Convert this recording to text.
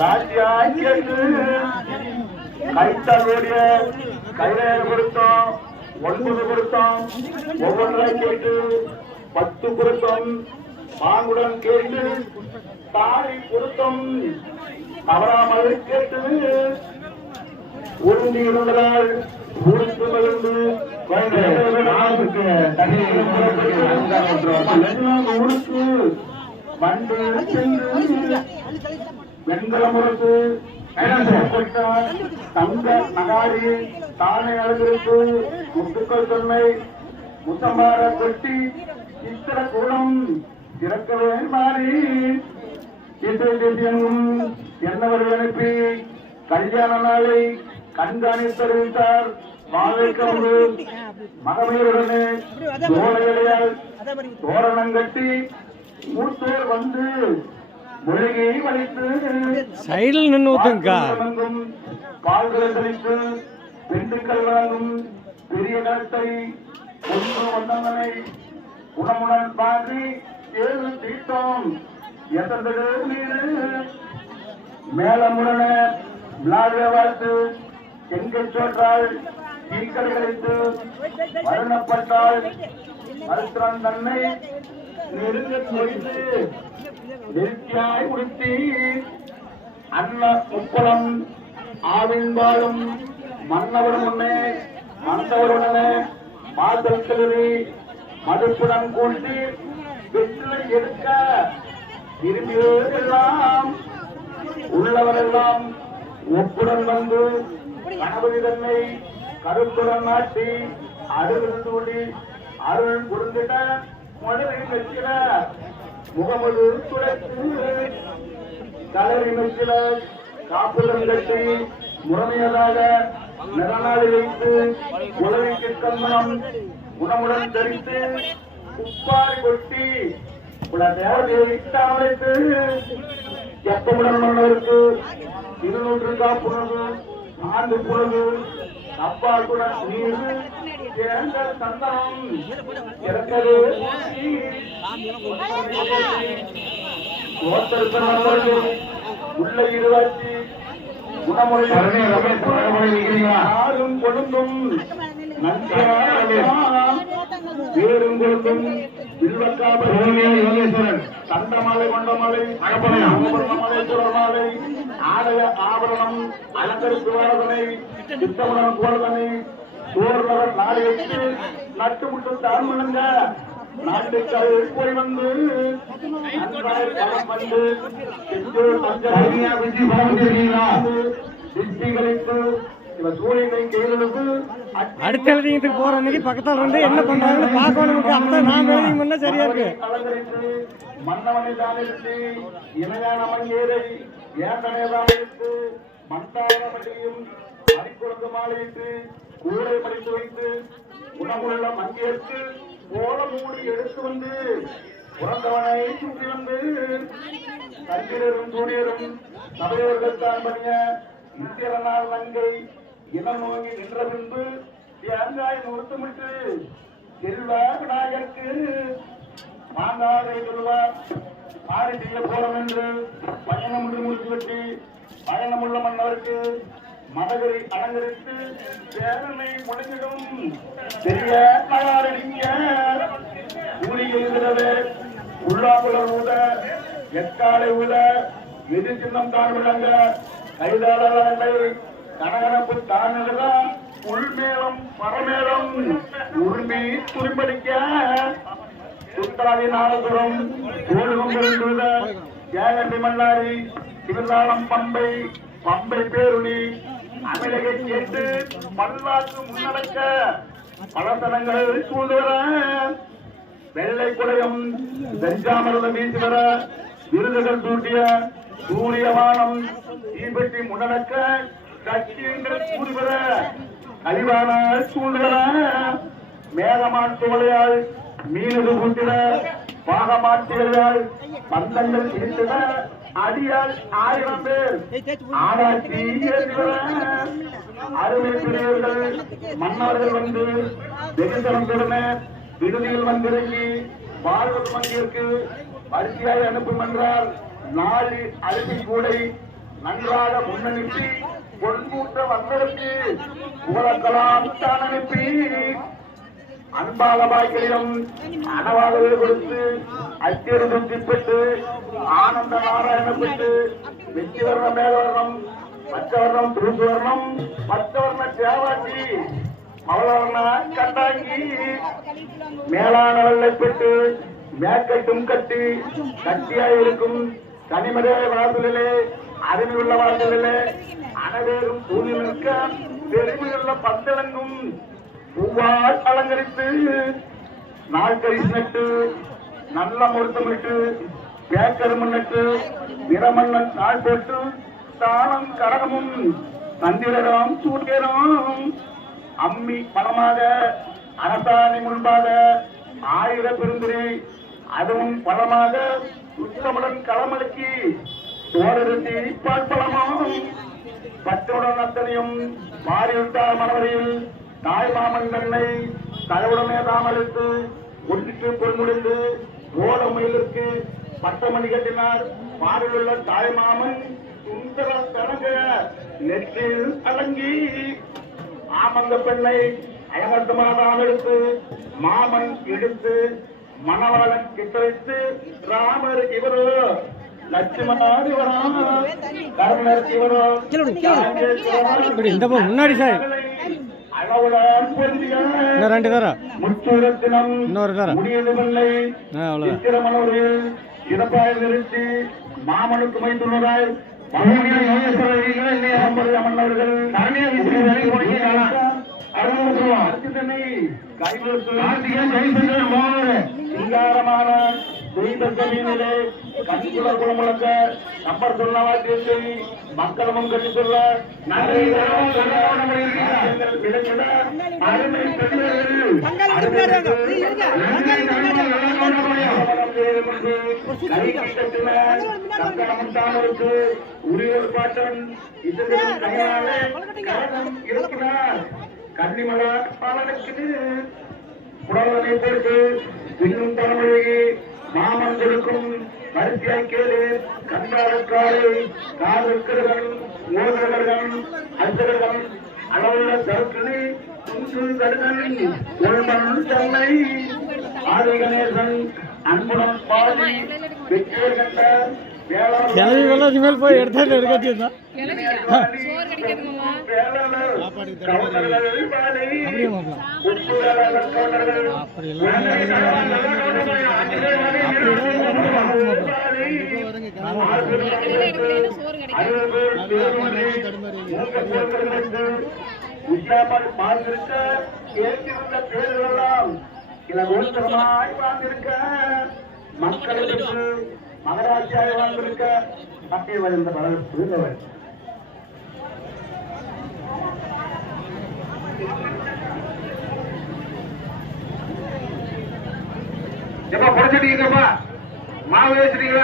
ராஜ்யாய் கேட்டு கைத்தாலோடைய கைரேக கொடுத்தோம், 9 கொடுத்தோம், ஒவ்வொன்றாய் கேட்டு 10 கொடுத்தோம், மாங்குடன் கேட்டு தாலி கொடுத்தோம், தவறாமல் கேட்டு உருண்டி இருந்தால் உடுத்து மகிழ்ந்து உடுத்து மண்டு சென்று வெண்கல முறுக்கு தங்க நகாரி தானே அழகிருக்கு முத்துக்கள் தொன்மை முத்தம்பார கொட்டி சித்திர கூடம் திறக்கவே மாறி இசை தேசியங்கும் என்னவரை அனுப்பி கல்யாண நாளை கண்காணித்து தெரிவித்தார். மாவேக்கமுடு மகமீருடனே தோழையடையால் தோரணம் கட்டி மூத்தோர் வந்து மொழியை வலித்து சைடில் நின்று ஊத்துங்கா பால்களை தெளித்து பெண்டுக்கள் வழங்கும் பெரிய கருத்தை ஒன்று வந்தவனை உணமுடன் பாதி ஏழு தீர்த்தம் எத்தது நீரு மேலமுடன விளாட வாழ்த்து எங்கள் சோற்றால் தீக்களை கழித்து வருணப்பட்டால் மருத்துவன் தன்னை நெருங்க குறைத்து நெருக்கியாய் முடித்தி அன்ன முப்பலம் ஆவின்பாலும் மன்னவர் முன்னே மன்னவருடனே மாதல் கிளறி மதுப்புடன் கூட்டி வெற்றிலை எடுக்க விரும்பியெல்லாம் உள்ளவரெல்லாம் ஒப்புடன் வந்து கணபதி தன்னை கருப்புடன் நாட்டி அருள் தூண்டி அருள் கொடுத்துட்ட மதுரை வைக்கிற முகமது துடைத்து கலரி வைக்கிற காப்புடன் கட்டி முறைமையதாக நிறநாளி வைத்து உலகிற்கு கந்தனம் குணமுடன் தரித்து உப்பாரி கொட்டி தேவதைத்து எப்பமுடன் மன்னருக்கு 200 காப்புணர்வு 4 புலவு அப்பாக்குடன் நீர் தேர்ந்த சந்தனம் இறக்கவே உள்ள இருவாச்சி குணமுறை யாரும் கொழுந்தும் வேறும் கொழுந்தும் தண்டமலை கொண்டமலை மலை சுரமலை ஆலய ஆபரணம் அலங்கரிப்பு வாரதனை சித்தமுடன் கோரதனை சோர்நகர் நாடு வைத்து நட்டு முட்டு தாழ்மணங்க நாட்டுக்கள் போய் வந்து அடுத்த எழுதிங்கிறதுக்கு போற அன்னைக்கு பக்கத்துல இருந்து என்ன பண்றாங்கன்னு பார்க்கணும். அப்பதான் நான் எழுதிங்க பண்ணா சரியா இருக்கு. மன்னவனை தான் எடுத்து இணையான மங்கேரை ஏந்தனையதான் எடுத்து மந்தாரமட்டியும் மறிக்குழந்து மாலையிட்டு கூரை மடித்து வைத்து உணவுள்ள மங்கேற்கு கோல மூடி எடுத்து வந்து பிறந்தவனை சுற்றி வந்து கல்வியரும் சூரியரும் சபையோர்கள் தான் பண்ணிய இந்திரனால் நங்கை இனம் நோங்கி நின்ற பின்பு தேங்காய் நிறுத்தமிட்டு செல்வ விநாயகருக்கு மாங்காதை சொல்வார் மாறி செய்ய போறோம் என்று பயணம் முடிச்சு கட்டி பயணமுள்ள மன்னருக்கு மதகரை அலங்கரித்து பேரனை முடங்கிடும் பெரிய கலாரடிங்க ஊழியர்களே உள்ளாப்புலர் ஊத எக்காலை ஊத எது சின்னம் தான் விளங்க கைதாளர்களை கனகனப்பு தானதா உள்மேளம் பரமேளம் உரிமை துரிப்படிக்க சுத்தாதி நாடசுரம் ஓடுகொண்டிருந்த ஏகண்டி மன்னாரி சிவந்தாளம் பம்பை பம்பை பேருளி அமிலகை கேட்டு பல்லாக்கு முன்னடக்க பலசனங்கள் சூழ்ந்துவர வெள்ளை குடையும் வெஞ்சாமரதம் வீசி வர விருதுகள் சூட்டிய சூரியவானம் தீபெட்டி முன்னடக்க கட்சியங்கள் கூறுவர கழிவானால் சூழ்ந்துவர மேகமான் துவளையால் மீனது கூட்டிட பாகமாட்டிகளால் பந்தங்கள் இருந்திட அடியால் 1000 பேர் ஆராய்ச்சி அருமை பிரிவர்கள் மன்னர்கள் வந்து வெகுசனத்துடனே விடுதியில் வந்திறங்கி வாழ்வது மங்கிற்கு பரிசியாக அனுப்பும் என்றால் நாளி அழுதி கூடை நன்றாக முன்னனுப்பி பொன்மூட்ட வந்ததற்கு புகழக்கலாம் தான் அனுப்பி அன்பாக பாய்களிடம் அனவாகவே கொடுத்து அத்தியரு திருப்திப்பட்டு ஆனந்த நாராயணப்பட்டு வெற்றி வர்ணம் மேலவர்ணம் பச்சவர்ணம் துருசுவர்ணம் பச்சவர்ண தேவாட்டி மவளவர்ண கண்டாங்கி மேலான வெள்ளைப்பட்டு மேற்கட்டும் கட்டி கட்டியாயிருக்கும் தனிமதே வாசலிலே அருமையுள்ள வாசலிலே அனைவரும் தூங்கி நிற்க பெருமையுள்ள பந்தளங்கும் பூவால் அலங்கரித்து நாட்கரிசி நட்டு நல்ல முழுத்தமிட்டு பேக்கரும் நட்டு விரமன்னன் நாள் போட்டு தாளம் கரகமும் தந்திரம் சூட்டியரும் அம்மி பணமாக அரசாணி முன்பாக 1000 பெருந்துரை அதுவும் பலமாக சுத்தமுடன் களமடக்கி சோரருத்தி பால் பழமும் பற்றுடன் அத்தனையும் மாறிவிட்டார் மனவரையில் தாய் மாமன் தன்னை தலைவுடனே தாமளித்து ஒன்றிக்கு பொருமுடிந்து ஓட முயலுக்கு பட்டமணி கட்டினார் மாறிலுள்ள தாய் மாமன் சுந்தர தனக நெற்றில் அடங்கி ஆமந்த பெண்ணை அயமர்த்தமாக எடுத்து மாமன் எடுத்து மணவாளன் கிட்டரித்து ராமர் இவரோ லட்சுமணர் இவரோ கர்ணர் இவரோ முன்னாடி சார் அளவுடன் பொருந்திய ரெண்டு தரம் முச்சூரத்தினம் இன்னொரு தரம் முடியவில்லை அவ்வளவுதான் சித்திரமனோரில் சிறப்பாக நிறுத்தி மாமனுக்கு மைந்துள்ளதாய் மன்னர்கள் சிங்காரமான துய்தீனிலே கண்குல குளமுழக்க நம்பர் சொல்ல வாக்கியத்தை மக்களமும் கட்டி சொல்ல அருமை உரியர் பாட்டன் இருக்கிறார் கன்னிமலா பாலனுக்கு புடவனை போட்டு இன்னும் தலைமொழியை மாமன் கொடுக்கும் வரிசையாய் கேளு கண்டாரக்காரை காதற்கர்கள் மோதர்கள் அல்சர்கள் அளவுள்ள சருக்களை துண்டு கடுதல் ஒருமன் தன்னை ஆதி கணேசன் அன்புடன் பாடி வெற்றியை கண்ட கிளவிகள்லாம் இனிமேல் போய் எடுத்தாட்டு எடுக்கட்டியிருந்தா அப்படியே பார்த்திருக்க ஏற்றிருந்த பேர்களெல்லாம் சில கோஷ்டமாய் பார்த்திருக்க மக்களுக்கு மகராட்சியாக வாழ்ந்திருக்க மத்திய வருந்த புரிந்தவர் எப்ப குறைச்சிட்டீங்கப்பா மாவு வச்சிட்டீங்களா?